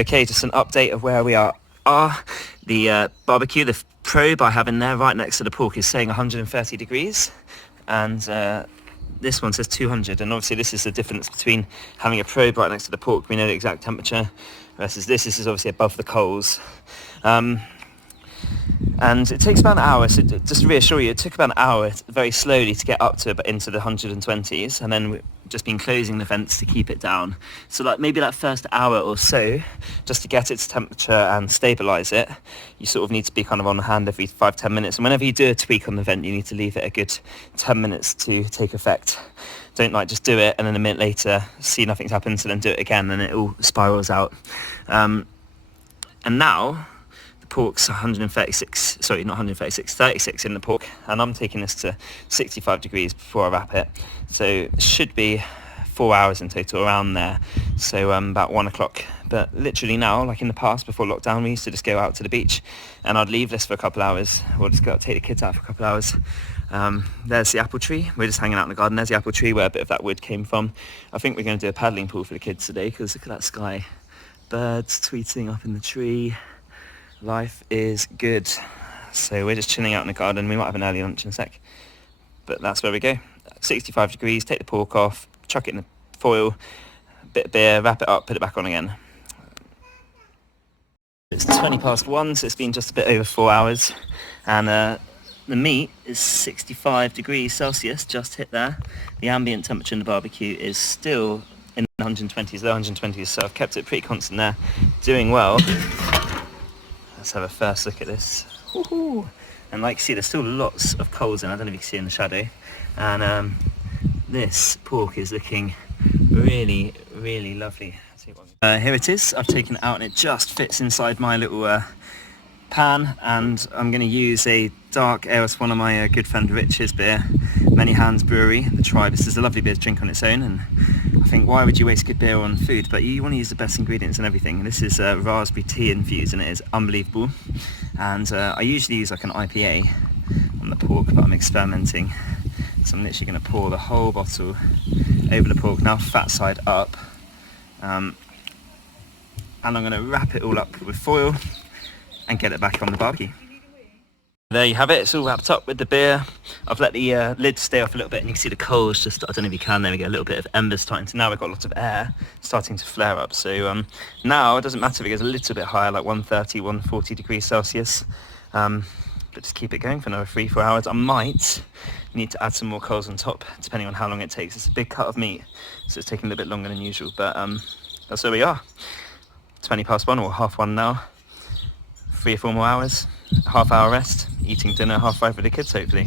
Okay, just an update of where we are. The barbecue, the probe I have in there right next to the pork is saying 130 degrees, and this one says 200, and obviously this is the difference between having a probe right next to the pork, we know the exact temperature, versus this is obviously above the coals. And it takes about an hour, so just to reassure you, it took about an hour very slowly to get up to into the 120s, and then we've just been closing the vents to keep it down. So like maybe that first hour or so, just to get its temperature and stabilise it, you sort of need to be kind of on hand every 5-10 minutes. And whenever you do a tweak on the vent, you need to leave it a good 10 minutes to take effect. Don't like just do it and then a minute later see nothing's happened, so then do it again and it all spirals out. And now pork's 136, sorry, not 136, 36 in the pork, and I'm taking this to 65 degrees before I wrap it. So it should be 4 hours in total, around there. So about 1 o'clock. But literally now, like in the past, before lockdown, we used to just go out to the beach and I'd leave this for a couple hours, or just go out, take the kids out for a couple hours. There's the apple tree. We're just hanging out in the garden. There's the apple tree where a bit of that wood came from. I think we're going to do a paddling pool for the kids today, because look at that sky. Birds tweeting up in the tree. Life is good. So we're just chilling out in the garden. We might have an early lunch in a sec, but that's where we go. 65 degrees, take the pork off, chuck it in the foil, a bit of beer, wrap it up, put it back on again. It's 1:20, so it's been just a bit over 4 hours, and the meat is 65 degrees Celsius, just hit there. The ambient temperature in the barbecue is still in the 120s, low 120s, so I've kept it pretty constant there, doing well. Let's have a first look at this. Woo-hoo. And like you see, there's still lots of coals in. I don't know if you can see in the shadow. And this pork is looking really, really lovely. Here it is. I've taken it out and it just fits inside my little pan. And I'm going to use a dark ale. It's one of my good friend Rich's beer, Many Hands Brewery, the Tribe. This is a lovely beer to drink on its own. And I think, why would you waste good beer on food? But you want to use the best ingredients and everything. This is raspberry tea infused and it is unbelievable. And I usually use like an IPA on the pork, but I'm experimenting. So I'm literally going to pour the whole bottle over the pork, now fat side up. And I'm going to wrap it all up with foil and get it back on the barbecue. There you have it, it's all wrapped up with the beer. I've let the lid stay off a little bit and you can see the coals just, I don't know if you can, there we go, a little bit of embers starting to, now we've got lots of air starting to flare up. So now it doesn't matter if it goes a little bit higher, like 130, 140 degrees Celsius. But just keep it going for another 3-4 hours. I might need to add some more coals on top, depending on how long it takes. It's a big cut of meat, so it's taking a little bit longer than usual. But that's where we are. 1:20 or 1:30 now. 3 or 4 more hours, half hour rest, eating dinner 5:30 with the kids hopefully.